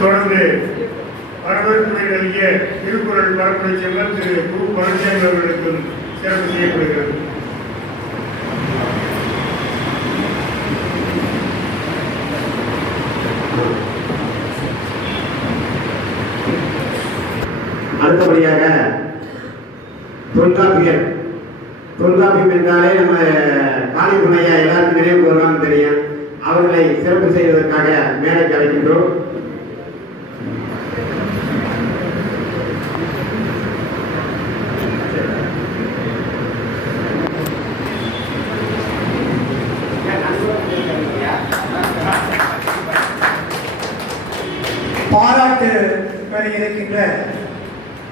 தொடர்ந்து வரவேற்புரை திருக்குறள் பரப்புரை செல்வர் திரு கு. பழனிசாமி அவர்களுக்கும் சிறப்பு செய்யப்படுகிறது. அடுத்தபடியாக தொல்காப்பியர் தொல்காப்பியம் என்றாலே நம்ம காளிமுனையா எல்லாருக்கும் நினைவு வருவாங்க தெரியும். அவர்களை சிறப்பு செய்வதற்காக மேலே அழைக்கின்றோம். பாராட்டு பெற இருக்கின்ற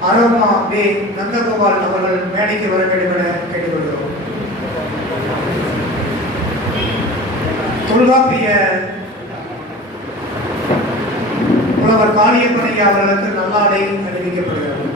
அரோமா பே. நந்தகோபால் அவர்கள் மேடைக்கு வர வேண்டும் என கேட்டுக்கொள்கிறோம். தொல்காப்பிய புலவர் காளியப்பனையா அவர்களுக்கு நல்லாடை அறிவிக்கப்படுகிறது.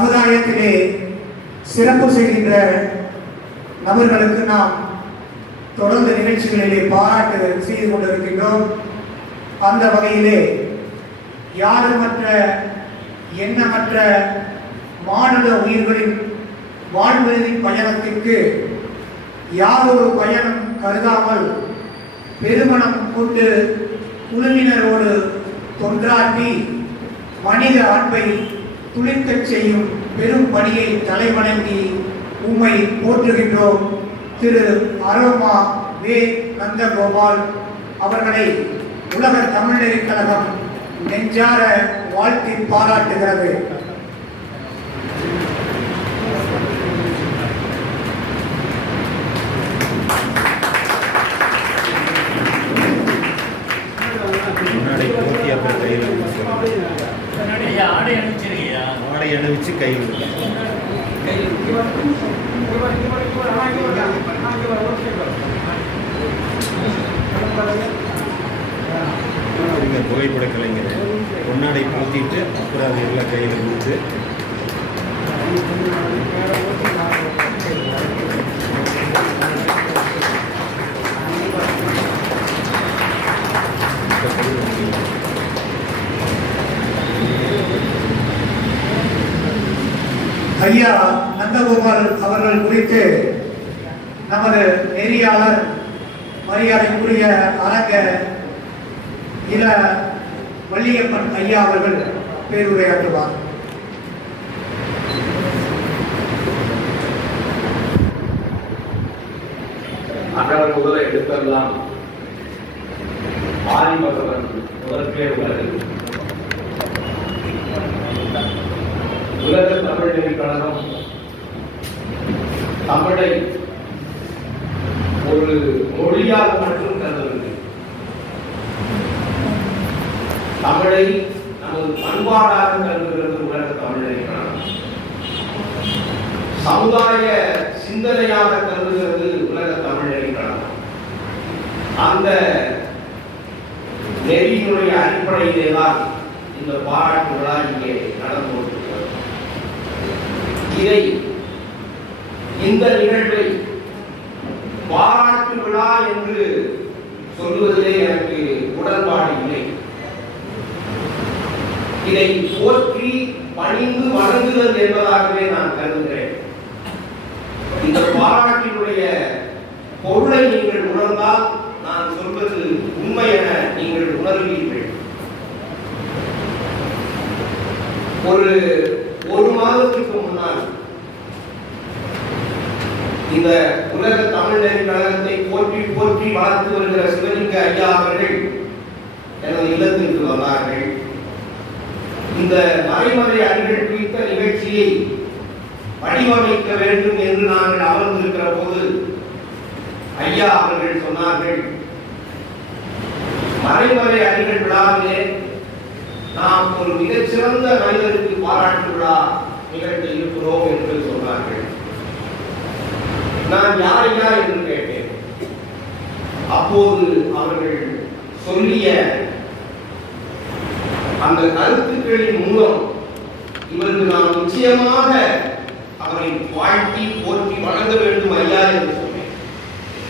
சமுதாயத்திலே சிறப்பு செய்கின்ற நபர்களுக்கு நாம் தொடர்ந்து நிகழ்ச்சிகளிலே பாராட்டு செய்து கொண்டிருக்கின்றோம். அந்த வகையிலே யாருமற்ற எண்ணமற்ற மானுட உயிர்களின் வாழ்வெளியின் பயணத்திற்கு யாரொரு பயணம் கருதாமல் பெருமணம் கொண்டு குழுவினரோடு தொன்றாற்றி மனித அன்பை துளிர்க்கச் செய்யும் பெரும் பணியை தலைவணங்கி உம்மை போற்றுகின்றோம். திரு. அரோமா வே. நந்தகோபால் அவர்களை உலக தமிழர் கழகம் நெஞ்சார வாழ்த்தி பாராட்டுகிறது. ஆடை அனுப்பிச்சிருக்கீங்க ஆடை அணிவிச்சு கையில் புகைப்பட கலைஞர். பொன்னாடை போத்திட்டு அப்புறம் அது எல்லாம் கையில் கொடுத்து. ஐயா நந்தகோபால் அவர்கள் குறித்து நமது நெறியாளர் மரியாதைக்குரிய அரங்க இள வள்ளியம்மன் ஐயா அவர்கள் பேருரையாற்றுவார். அகல் முதல எடுத்தெல்லாம் ஆதிமகவன் முதற்கே உள்ளது. உலக தமிழ் நெறி கழகம் தமிழை ஒரு மொழியாக மட்டும் கருதவில்லை தமிழை நமது பண்பாடாக கருதுகிறது உலக தமிழ் நெறி கழகம். சமுதாய சிந்தனையாக கருதுகிறது உலக தமிழ் நெறி கழகம். அந்த நெறியினுடைய அடிப்படையிலே தான் இந்த பாராட்டு விழா இங்கே இதை இந்த நிகழ்வை பாராட்டு விழா என்று சொல்லுவதிலே எனக்கு உடன்பாடு இல்லை. இதை போற்றி பணிந்து வணங்குதல் என்பதாகவே நான் கருதுகிறேன். இந்த பாராட்டினுடைய பொருளை நீங்கள் உணர்ந்தால் நான் சொல்வது உண்மை என நீங்கள் உணர்வீர்கள். ஒரு இந்த உலக தமிழ் நெறி கழகத்தை போற்றி போற்றி வளர்த்து வருகிற சிவலிங்க ஐயா அவர்கள் எனது இல்லத்திற்கு வந்தார்கள் இந்த மறைமறை அறிகள் குறித்த நிகழ்ச்சியை வடிவமைக்க வேண்டும் என்று நாங்கள் அமர்ந்திருக்கிற போது ஐயா அவர்கள் சொன்னார்கள் மறைமறை அறிகள் விழாவிலே நாம் ஒரு மிகச்சிறந்த மனிதருக்கு பாராட்டு விழா நிகழ்த்த இருக்கிறோம் என்று சொன்னார்கள். நான் யார் யார் என்று கேட்டேன். அப்போது அவர்கள் சொல்லிய அந்த கருத்துக்களின் மூலம் இவருக்கு நான் நிச்சயமாக அவரை வாழ்த்தி போற்றி வழங்க வேண்டும் ஐயா என்று சொன்னேன்.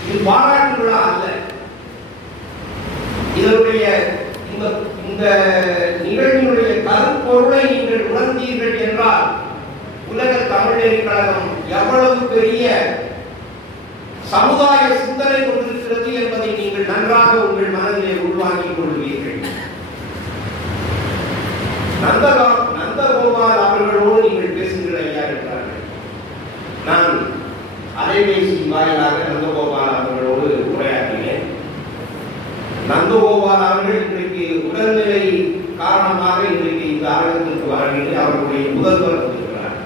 இது பாராட்டு விழா அல்ல. இதனுடைய இந்த இந்த நிகழ்வினுடைய கருப்பொருளை நீங்கள் உணர்ந்தீர்கள் என்றால் உலக தமிழர் கழகம் எவ்வளவு பெரிய சமுதாய சிந்தனை கொண்டிருக்கிறது என்பதை நீங்கள் நன்றாக உங்கள் மனதிலே உருவாக்கிக் கொள்வீர்கள். நந்தகா நந்தகோபால் அவர்களோடு நீங்கள் பேசுகிற ஐயா இருக்கிறார்கள் நான் அலைபேசி வாயிலாக நந்தகோபால் அவர்களோடு உரையாற்றினேன். நந்தகோபால் அவர்கள் இன்றைக்கு உடல்நிலை காரணமாக இன்றைக்கு இந்த அரங்கத்திற்கு வரவில்லை அவர்களுடைய முதல்வர் இருக்கிறார்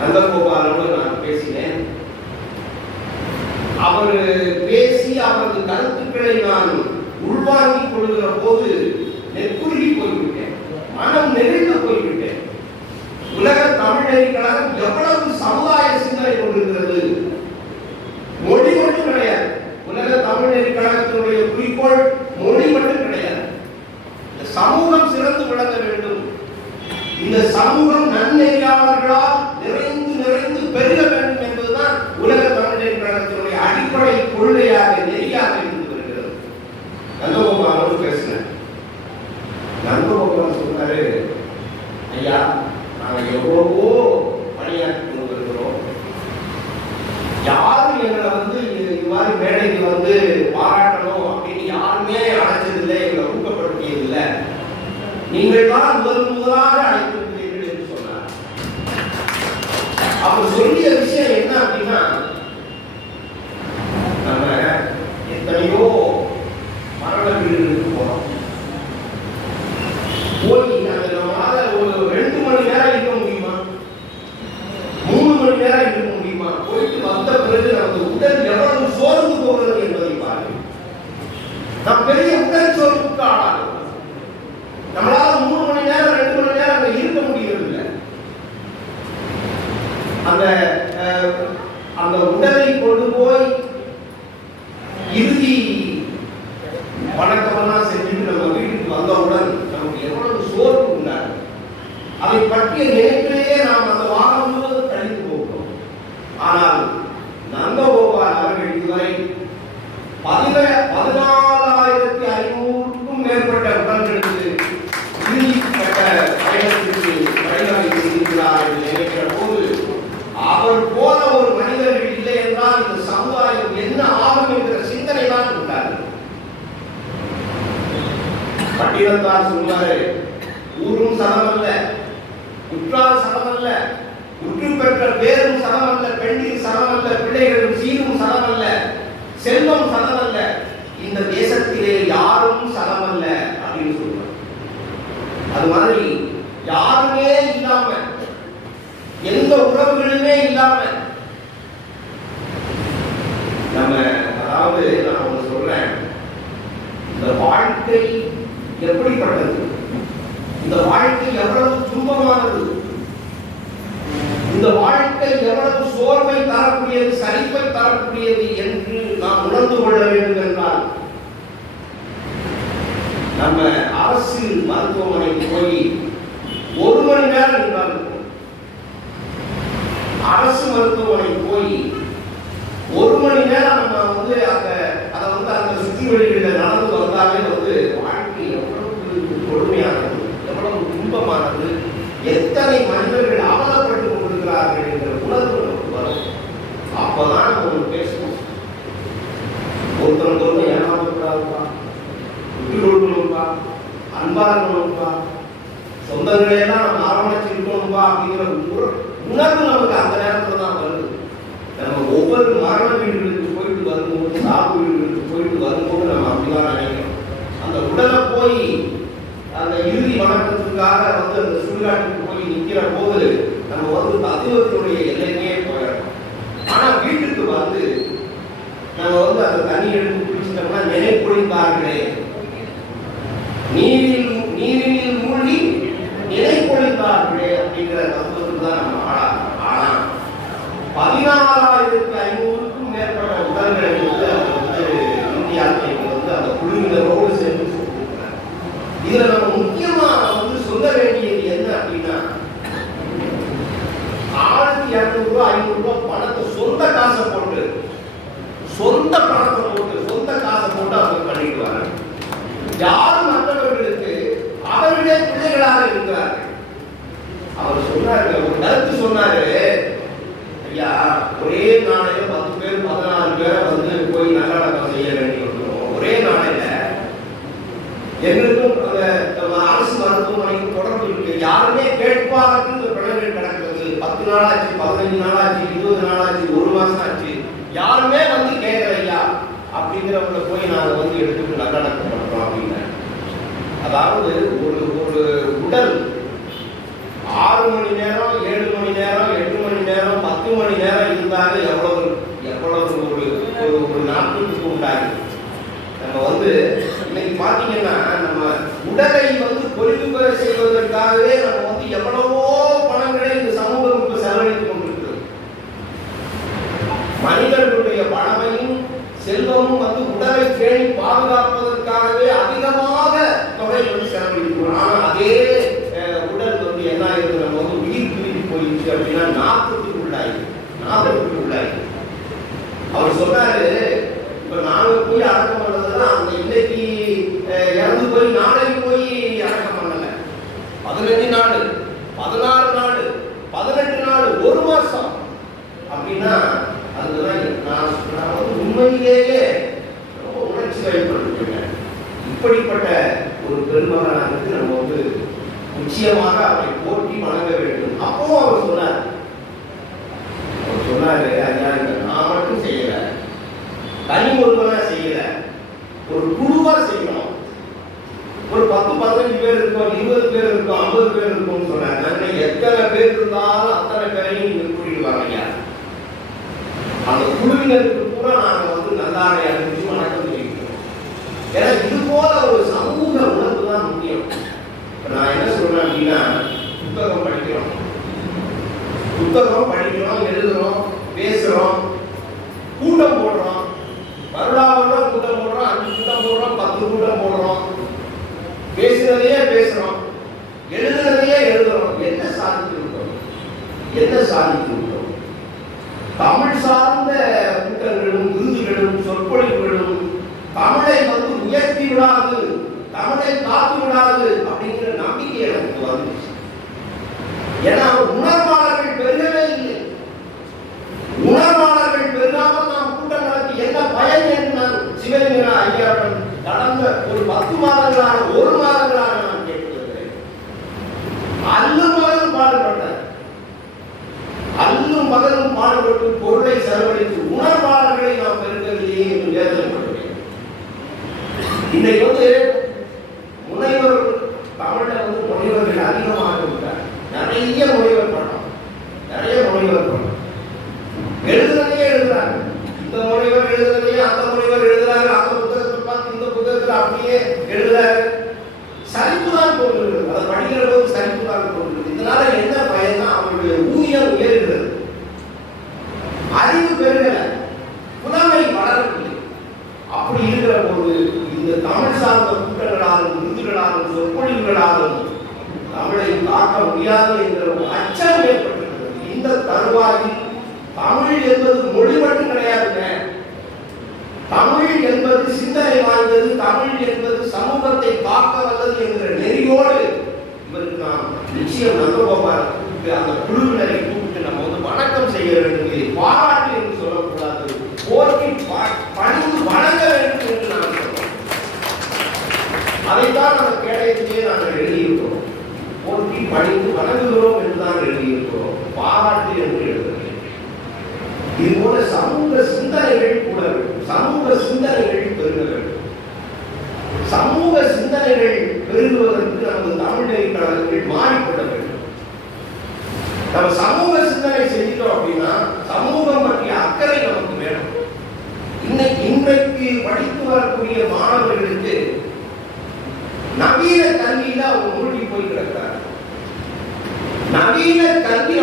நந்தகோபாலோடு நான் பேசினேன். அவர் பேசி அவரது கருத்துக்களை நான் உள்வாங்கிக் கொள்கிற போது நெக்குருகி போய்விட்டேன். மனம் நெறிந்து போய்விட்டேன். உலக தமிழர் கழகம் எவ்வளவு சமுதாய சிந்தனை கொண்டிருக்கிறது? மொழி மட்டும் கிடையாது. உலக தமிழர் கழகத்தினுடைய குறிக்கோள் மொழி மட்டும் கிடையாது. சமூகம் சிறந்து விளங்க வேண்டும். இந்த சமூகம் நன்னெறியாளர்களால் நிறைந்து நிறைந்து பெருக வேண்டும் என்பதுதான் உலக தமிழர் கழகத்தினுடைய அடிப்படை கொள்கையாக நெறியாக இருந்து வருகிறது நந்தகோபாலோடு பேசினேன் நந்தகோபால் சொன்னாரு ஐயா நாங்கள் எவ்வளவோ பணியாற்றி கொண்டு வருகிறோம் யாரும் எங்களை வந்து இது இது மாதிரி மேடைக்கு வந்து பாராட்டணும் அப்படின்னு யாருமே அழைச்சதில்லை எங்களை ஊக்கப்படுத்தியதில்லை நீங்கள் தான் முதல் முதலாக அழைத்திருக்கிறீர்கள் என்று சொன்னார். அவர் சொல்ல விஷயம் என்ன அப்படின்னா நம்ம எத்தனையோ மரண வீடுகளுக்கு போறோம் போய் அந்த நம்மளால ஒரு ரெண்டு மணி நேரம் இருக்க முடியுமா மூணு மணி நேரம் இருக்க முடியுமா போயிட்டு வந்த பிறகு நமது உடல் எவ்வளவு சோர்ந்து போகிறது என்பதை பாருங்கள் நாம் பெரிய உடல் சோர்வுக்கு ஆளாகும் நம்மளால மூணு மணி நேரம் ரெண்டு மணி நேரம் அங்க இருக்க முடியவில்லை அந்த அஹ், அந்த உடலை கொண்டு போய் இறுதி வணக்கமெல்லாம் செஞ்சுட்டு நம்ம வீட்டுக்கு வந்தவுடன் நமக்கு எவ்வளவு சோர்வு உண்டாகும் அதை பற்றிய நினைப்பிலேயே நாம் அந்த வாரம் முழுவதும் கழித்து போகிறோம். ஆனால் நந்தகோபால் அவர்கள் இதுவரை பதின பதினாலாயிரத்தி ஐநூறுக்கும் மேற்பட்ட உடல்களுக்கு இறுதிப்பட்ட பயணத்திற்கு வழிவகை செய்திருக்கிறார் என்று நினைக்கிற போது அவர் போல ஒரு மனிதர்கள் இல்லை என்றால் இந்த சமுதாயம் என்ன ஆகும் என்கிற சிந்தனை தான் உண்டாகும் பட்டினத்தார் சொன்னாரு ஊரும் சதமல்ல உற்றார் சமமல்ல உற்று பெற்ற பேரும் சமமல்ல பெண்ணின் சமமல்ல பிள்ளைகளும் சீரும் சமமல்ல செல்வம் சமமல்ல இந்த தேசத்திலே யாரும் சமமல்ல அப்படின்னு சொல்லுவார் அது மாதிரி யாருமே இல்லாம எந்த உறவுகளுமே இல்லாம நம்ம அதாவது நான் ஒன்று சொல்றேன். இந்த வாழ்க்கை எப்படிப்பட்டது? இந்த வாழ்க்கை எவ்வளவு இந்த வாழ்க்கை எவ்வளவு சோர்வை தரக்கூடியது சலிப்பை தரக்கூடியது என்று நாம் உணர்ந்து கொள்ள வேண்டும் என்றால் நம்ம அரசு மருத்துவமனைக்கு போய் ஒரு மணி நேரம் என்றால் அரசு மருத்துவமனை போய் ஒரு மணி நேரம் நம்ம வந்து அந்த அதை வந்து அந்த சுற்றி வெளிகளில் நடந்து வந்தாலே வந்து வாழ்க்கை எவ்வளவு கொடுமையானது எவ்வளவு துன்பமானது எத்தனை மனிதர்கள் அவலப்பட்டுக் கொண்டிருக்கிறார்கள் என்ற உணர்வு நமக்கு வரும். அப்பதான் நம்ம ஒண்ணு பேசணும் ஒருத்தர் ஒருத்தர் ஏமாற்றக்கூடாதுப்பா விட்டு கொடுக்கணும்ப்பா அன்பா இருக்கணும்ப்பா சொந்தங்களையெல்லாம் நம்ம அரவணைச்சு இருக்கணும்பா அப்படிங்கிற உணர்வு நமக்கு அந்த நேரத்தில் தான் வருது நம்ம ஒவ்வொரு மரண வீடுகளுக்கு போயிட்டு வரும்போது சாப்பு வீடுகளுக்கு போயிட்டு வரும்போது நம்ம அப்படிதான் நினைக்கிறோம். அந்த உடலை போய் அந்த இறுதி வணக்கத்துக்காக வந்து அந்த சுடுகாட்டுக்கு போய் நிற்கிற போது நம்ம வந்து தத்துவத்தினுடைய எல்லையே போயிடும் ஆனால் வீட்டுக்கு வந்து நம்ம வந்து அந்த தண்ணி எடுத்து குடிச்சிட்டோம்னா நினைப்பொழிந்தார்களே நீரில் நீரில் மூழ்கி நினைப்பொழிந்தார்களே அப்படிங்கிற தத்துவத்துக்கு தான் நம்ம ஆளா ஆனால் பதினாறு நம்ம வந்து இன்னைக்கு பார்த்தீங்கன்னா நம்ம உடலை வந்து பொறிவு பெற செய்வதற்காகவே நம்ம வந்து எவ்வளவோ முனைவர் தமிழில் வந்து முனைவர்கள் அதிகமாக நிறைய முனைவர் படம் நிறைய முனைவர் படம் எழுதுறதையே எழுதுறாங்க. இந்த முனைவர் எழுதுறதையே அந்த முனைவர் எழுதுறாரு அந்த புத்தகத்தை பார்த்து இந்த புத்தகத்தில் அப்படியே எழுதுறாரு சரிப்பு தான் போகிறது அது படிக்கிற போது சரிப்பு தான் போகிறது இதனால என்ன பயன்னா அவனுடைய ஊதியம் உயர்கிறது. அறிவு பெருகலை. புலமை வளரவில்லை. அப்படி இருக்கிற இந்த தமிழ் சார்ந்த கூட்டங்களாலும் விருதுகளாலும் சொற்பொழிவுகளாலும் தமிழை காக்க முடியாது என்ற ஒரு அச்சம் ஏற்பட்டிருக்கிறது. இந்த தருவாயில் தமிழ் என்பது மொழி மட்டும் கிடையாதுங்க. தமிழ் என்பது சிந்தனை வாய்ந்தது தமிழ் என்பது சமூகத்தை காக்க வல்லது என்ற நெறியோடு இவருக்கு நாம் நிச்சயம் நல்ல அந்த குழுவினரை கூப்பிட்டு நம்ம வந்து வணக்கம் செய்ய வேண்டும். போல சமூக சிந்தனைகள் கூட வேண்டும். சமூக சிந்தனைகள் பெருக வேண்டும். சமூக சிந்தனைகள் பெருகுவதற்கு நமது தமிழ்நெறிக்காரர்கள் மாறிக்கொள்ள வேண்டும். நம்ம சமூக சிந்தனை செஞ்சிட்டோம் அப்படின்னா சமூகம் பற்றிய அக்கறை நமக்கு வேணும். இன்னைக்கு இன்றைக்கு படித்து வரக்கூடிய மாணவர்களுக்கு நவீன கல்வியில அவங்க மூழ்கி போய் கிடக்கிறார் நவீன கல்வி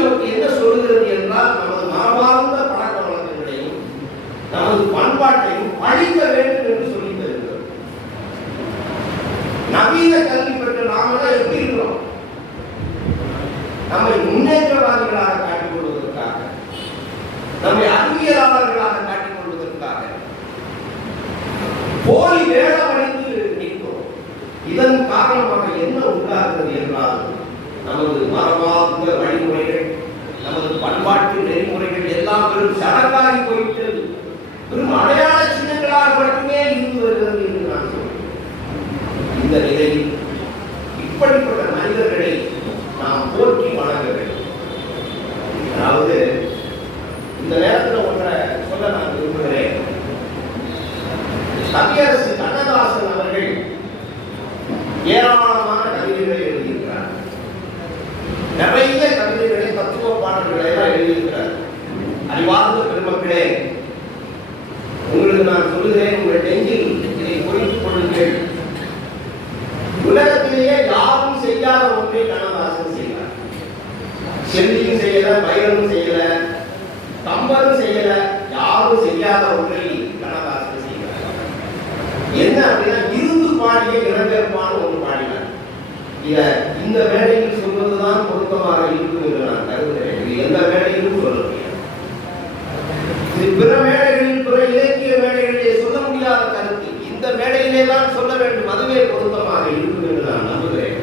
வேண்டும் அதுவே பொருத்தமாக இருக்கும் என்று நான் நம்புகிறேன்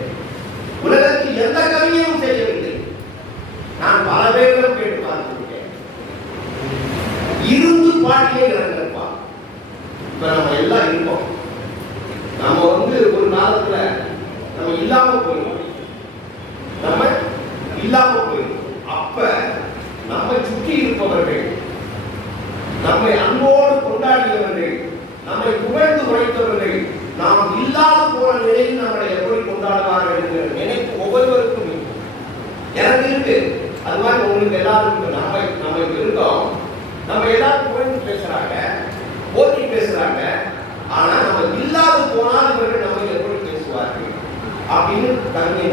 உலகத்தில் எந்த கவியும் செய்யவில்லை நான் பல பேரிடம் கேட்டு பார்த்திருக்கேன் இருந்து பாடிய இறங்கப்பா இப்ப நம்ம எல்லாம் இருக்கோம் நம்ம வந்து ஒரு காலத்துல நம்ம இல்லாம போயிடும் நம்ம இல்லாம போயிடும் அப்ப நம்மை சுற்றி இருப்பவர்கள் நம்மை அன்போடு கொண்டாடியவர்கள் நம்மை புகழ்ந்து உழைத்தவர்கள் நாம் இல்லாத போன நிலையில் நம்மளை எப்படி கொண்டாடுவார்கள் என்கிற நினைப்பு ஒவ்வொருவருக்கும் இருக்கும் எனக்கு இருக்கு அது மாதிரி உங்களுக்கு எல்லாருக்கும் இருக்கு. நம்ம நம்ம இருக்கோம் நம்ம எல்லாரும் புகழ்ந்து பேசுறாங்க போற்றி பேசுறாங்க ஆனா நம்ம இல்லாத போனால் இவர்கள் நம்ம எப்படி பேசுவார்கள் அப்படின்னு தன்னை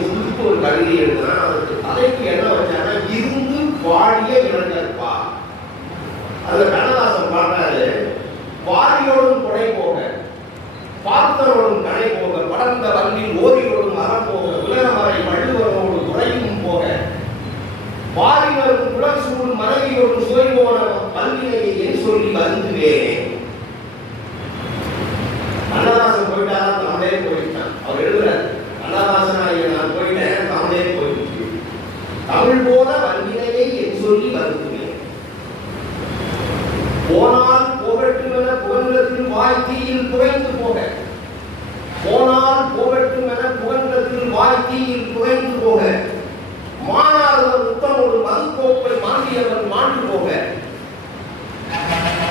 மதுக்கோப்பை மாண்டு போக.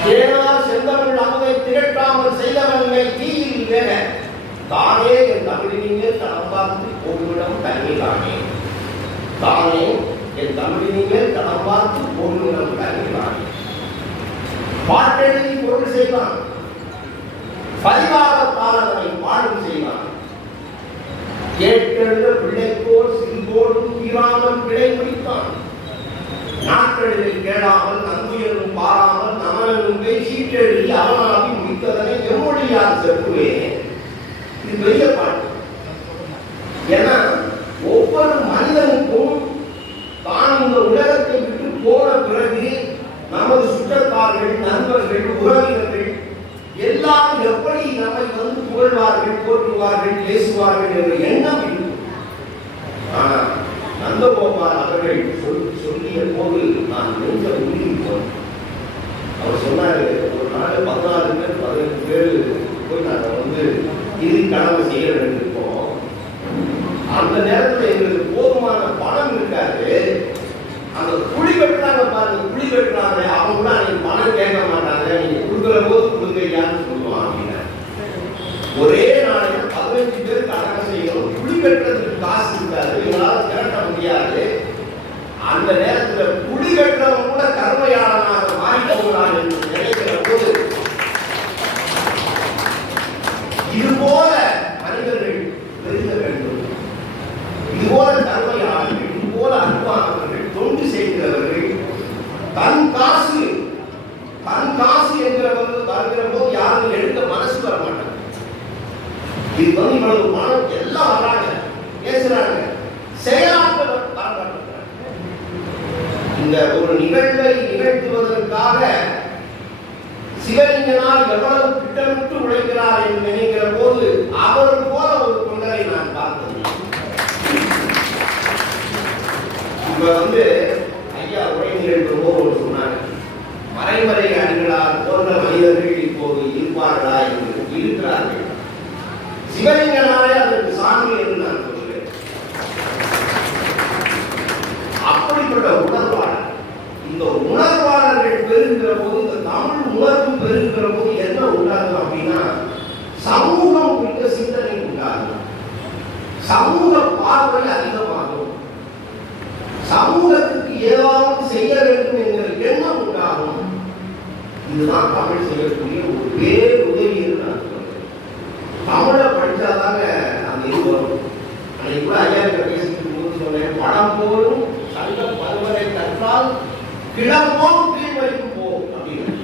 தேனால் செந்தமிழ் அமுதை திரட்டாமல் செய்தவன் மேல் தீயில் வேக தானே என் தமிழினிலே தளம்பார்த்து போகுமிடம் தண்ணீரானே தானே என் தமிழினிலே தளம்பார்த்து பார்த்து போகுமிடம் தண்ணீரானே பாட்டெழுதி பொருள் செய்வான். பதிவாகத்தால் அதனை பாடும் செய்வான். கேட்டெழுத பிள்ளைக்கோர் சிறுபோடும் தீராமல் பிழை முடித்தான் நாட்களில் கேளாமல் நங்குயரும் பாராமல் நமனும் போய் சீட்டெழுதி அவனாகி முடித்ததனை எம்மொழியால் செப்புவேன் இது பெரிய பாட்டு. ஏன்னா ஒவ்வொரு மனிதனுக்கும் தான் இந்த உலகத்தை விட்டு போன பிறகு நமது சுற்றத்தார்கள் நண்பர்கள் உறவினர்கள் எல்லாரும் எப்படி நம்மை வந்து புகழ்வார்கள் போற்றுவார்கள் பேசுவார்கள் என்ற எண்ணம் இருக்கும். ஆனால் நந்தகோபால் அவர்கள் சொல் சொல்லிய போது நான் நெஞ்ச உருகி போனேன் அவர் சொன்னார் ஒரு நாள் பதினாறு பேர் பதினெட்டு பேர் போய் நாங்கள் வந்து இறுதி கடமை செய்ய வேண்டியிருக்கோம். அந்த நேரத்தில் எங்களுக்கு போதுமான பணம் இருக்காது. அந்த குழி வெட்டுறாங்க பாருங்க குழி வெட்டுறாங்க அவங்க கூட அன்னைக்கு பணம் கேட்க மாட்டாங்க. நீங்க கொடுக்குற போது கொடுங்கய்யான்னு சொல்லுவாங்க ஒரே நாளைக்கு பதினஞ்சு பேருக்கு அடக்கம் செய்யணும். குழி வெட்டுறதுக்கு காசு இருக்காது. இவங்களால முடியாது. அந்த நேரத்தில் குழி வெட்டுறவங்க கூட கருமையாளனாக மாறி போகிறான் என்று நினைக்கிற போது இது போல மனிதர்கள் பெருக வேண்டும் இது போல கருமையாளர்கள் இது போல அன்பானவர்கள் தொண்டு செய்கிறவர்கள் தன் காசு தன் காசு என்கிறவர்கள் வருகிற போது யாரும் எடுக்க மனசு வர மாட்டாங்க இது வந்து இவ்வளவு பணம் எல்லாம் வர்றாங்க பேசுறாங்க செயலாக்க வர மாட்டேங்கிறாங்க இந்த ஒரு நிகழ்வை நிகழ்த்துவதற்காக சிவலிங்கனால் எவ்வளவு திட்டமிட்டு உழைக்கிறார் என்று நினைக்கிற போது அவர் போல ஒரு தொண்டரை நான் பார்த்தது இப்ப வந்து ஐயா உரை நிகழ்த்தும் போது ஒன்று சொன்னாங்க மறைமறை அடிகளார் போன்ற மனிதர்கள் இப்போது இருப்பார்களா என்று இருக்கிறார்கள் சிவலிங்கனாலே அதற்கு சாமி என்று நான் சொல்கிறேன் அப்படிப்பட்ட உணர்வாளர் இந்த உணர்வாளர்கள் பெருகிற போது இந்த தமிழ் உணர்வு பெருகிற போது என்ன உண்டாகும் அப்படின்னா சமூகம் குறித்த சிந்தனை உண்டாகும் சமூக பார்வை அதிகமாகும் சமூகத்துக்கு ஏதாவது செய்ய வேண்டும் என்கிற எண்ணம் உண்டாகும் இதுதான் தமிழ் செய்யக்கூடிய ஒரு பேர் உதவி என்று நான் சொல்றேன் தமிழை படிச்சாதாங்க அந்த இது வரும் அன்னைக்கு கூட ஐயா கிட்ட பேசிட்டு போது சொன்னேன் படம் போலும் சங்க பருவரை கற்றால் கிளம்போம் கீழ்மைக்கு போ அப்படின்னு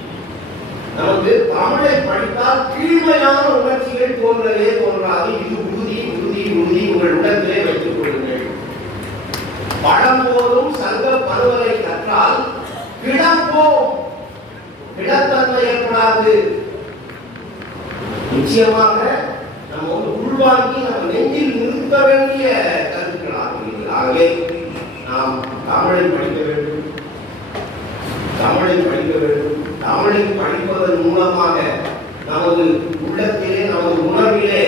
நமக்கு தமிழை படித்தால் கீழ்மையான உணர்ச்சிகள் தோன்றவே தோன்றாது இது உறுதி உறுதி உறுதி உங்கள் உள்ளத்திலே வைத்துக் கொள்ளுங்கள் பழம்போதும் சங்க பருவரை கற்றால் கிடப்போம் ஏற்படாது. நிச்சயமாக நம்ம வந்து உள்வாங்கி நம்ம நெஞ்சில் நிறுத்த வேண்டிய கருத்துக்களாகும் ஆகவே நாம் தமிழை படிக்க வேண்டும். தமிழை படிக்க வேண்டும். தமிழை படிப்பதன் மூலமாக நமது உள்ளத்திலே நமது உணர்விலே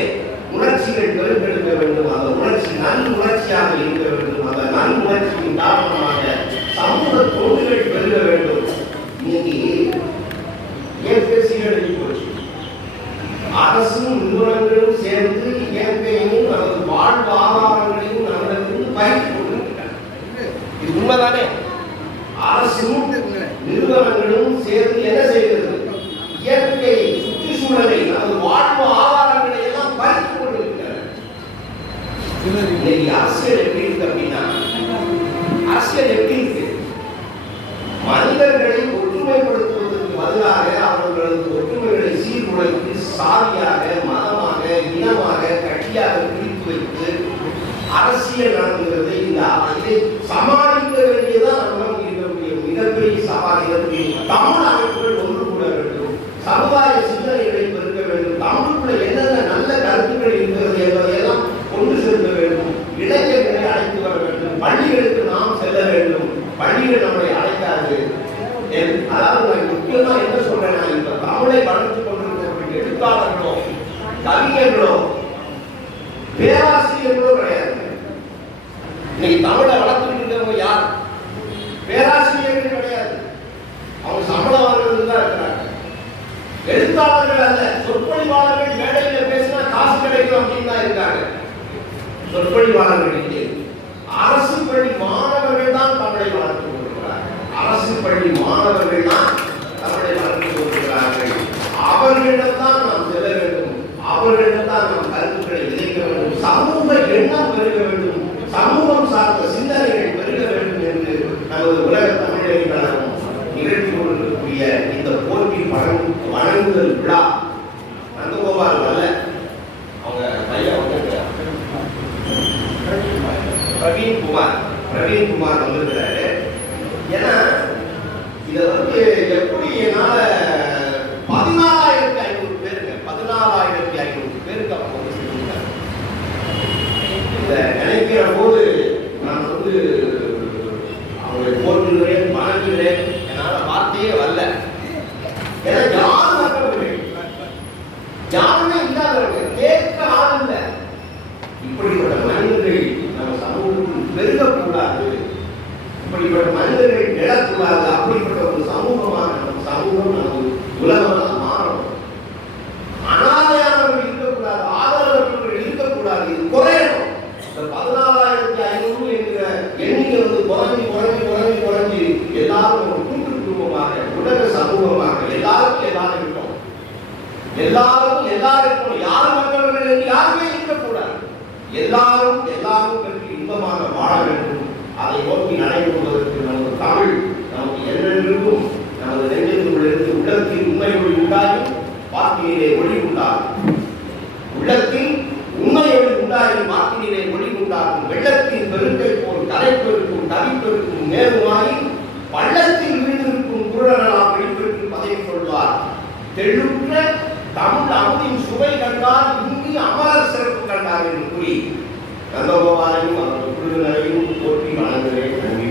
உணர்ச்சிகள் பெருக்கெடுக்க வேண்டும். அந்த உணர்ச்சி நன் உணர்ச்சியாக இருக்க வேண்டும். அந்த நன் உணர்ச்சியின் காரணமாக சமூக தொண்டுகள் பெருக வேண்டும் இன்னைக்கு இயற்கை சீரழிஞ்சு போச்சு அரசும் நிறுவனங்களும் சேர்ந்து இயற்கையையும் நமது வாழ்வு ஆதாரங்களையும் நம்மிடமிருந்து பறித்துக் கொண்டிருக்கிறார் இது உண்மைதானே? அரசும் நிறுவனங்களும் சேர்ந்து என்ன செய்கிறது இயற்கை சுற்றுச்சூழலை நமது வாழ்வு ஆதாரங்களை எல்லாம் பறித்துக் கொண்டிருக்கிறார் இன்னைக்கு அரசியல் எப்படி இருக்கு அப்படின்னா அரசியல் எப்படி இருக்கு மனிதர்களை ஒற்றுமைப்படுத்துவதற்கு பதிலாக அவர்களது ஒற்றுமைகளை சீர்குலைத்து சாதியாக மதமாக இனமாக கட்சியாக பிரித்து வைத்து அரசியல் நடத்துகிறது இந்த இதை சமாளிக்க வேண்டியதான் நம்மளும் இருக்கக்கூடிய மிகப்பெரிய சவால் இதற்கு தமிழ் அமைப்புகள் ஒன்று கூட வேண்டும் சமுதாய சிந்தனைகளை பெருக்க வேண்டும் தமிழுக்குள்ள என்னென்ன நல்ல கருத்துக்கள் இருக்கிறது என்பதையெல்லாம் கொண்டு செல்ல வேண்டும் இளைஞர்களை அழைத்து வர வேண்டும் பள்ளிகளுக்கு நாம் செல்ல வேண்டும் பள்ளிகள் நம்மளை அழைக்காது என்- அதாவது நான் முக்கியமா என்ன சொல்றேன்னா இப்ப தமிழை வளர்த்து கொண்டிருக்கக்கூடிய எழுத்தாளர்களோ கவிஞர்களோ பேராசிரியர்களோ கிடையாது. இன்னைக்கு தமிழை வளர்த்துட்டு இருக்கிறவங்க யார்? பேராசிரியர்கள் கிடையாது. அவங்க சம்பளம் வாங்குறது தான் இருக்கிறாங்க. எழுத்தாளர்கள் அல்ல சொற்பொழிவாளர்கள் மேடையில பேசினா காசு கிடைக்கும் அப்படின்னு தான் இருக்காங்க. சொற்பொழிவாளர்கள் இல்லை அரசு பள்ளி மாணவர்கள் தான் தமிழை வளர்த்து கொண்டிருக்கிறார்கள். அரசு பள்ளி மாணவர்கள் தான் தமிழை வளர்த்து கொண்டிருக்கிறார்கள். அவர்களிடம் தான் அவர்களிடத்தான் நாம் கருத்துக்களை விதைக்க வேண்டும். சமூக எண்ணம் பெருக வேண்டும்? சமூகம் சார்ந்த சிந்தனைகள் பெருக வேண்டும் என்று நமது உலக தமிழரின் கழகம் கொண்டிருக்கக்கூடிய இந்த போட்டி வழங்கு வழங்குதல் விழா நந்தகோபால் அல்ல. அவங்க பையன் வந்திருக்கிறார். பிரவீன் குமார் பிரவீன் குமார் வந்திருக்கிறாரு. ஏன்னா இதை வந்து எப்படி என்னால அன்பாக அப்படிப்பட்ட ஒரு சமூகமாக நம்ம சமூகம் நமது உலகம் மாறணும். அனாதையானவர்கள் இருக்கக்கூடாது ஆதரவர்கள் இருக்கக்கூடாது இது குறையணும். இந்த பதினாலாயிரத்தி ஐநூறு என்கிற எண்ணிக்கை வந்து குறைஞ்சி குறைஞ்சி குறைஞ்சி குறைஞ்சி எல்லாரும் ஒரு கூட்டு குடும்பமாக உலக சமூகமாக எல்லாருக்கும் எல்லாரும் இருக்கும் எல்லாரும் எல்லாரும் இருக்கும் யார் மற்றவர்கள் யாருமே இருக்கக்கூடாது. எல்லாரும் எல்லாரும் பெற்று இன்பமாக வாழ வேண்டும். அதை நோக்கி நடைபெறுவதற்கு நமக்கு நமது நெஞ்சத்திலிருந்து உள்ளத்தில் உண்மை ஒளி உண்டாகி வாக்கினிலே ஒளி உண்டாகும். உள்ளத்தில் உண்மை ஒளி உண்டாகி வாக்கினிலே ஒளி உண்டாகும். வெள்ளத்தின் பெருக்கை போல் கலைப்பெருக்கும் தவிப்பெருக்கும் நேருமாகி பள்ளத்தில் விழுந்திருக்கும் குரலால் வெளிப்பெருக்கு பதவி கொள்வார். தெழுற்ற தமிழ் அமுதின் சுவை கண்டால் இந்தி அமரர் சிறப்பு கண்டார் என்று கூறி கந்தகோபாலையும் அவரது குழுவினரையும் போற்றி வணங்குகிறேன். நன்றி.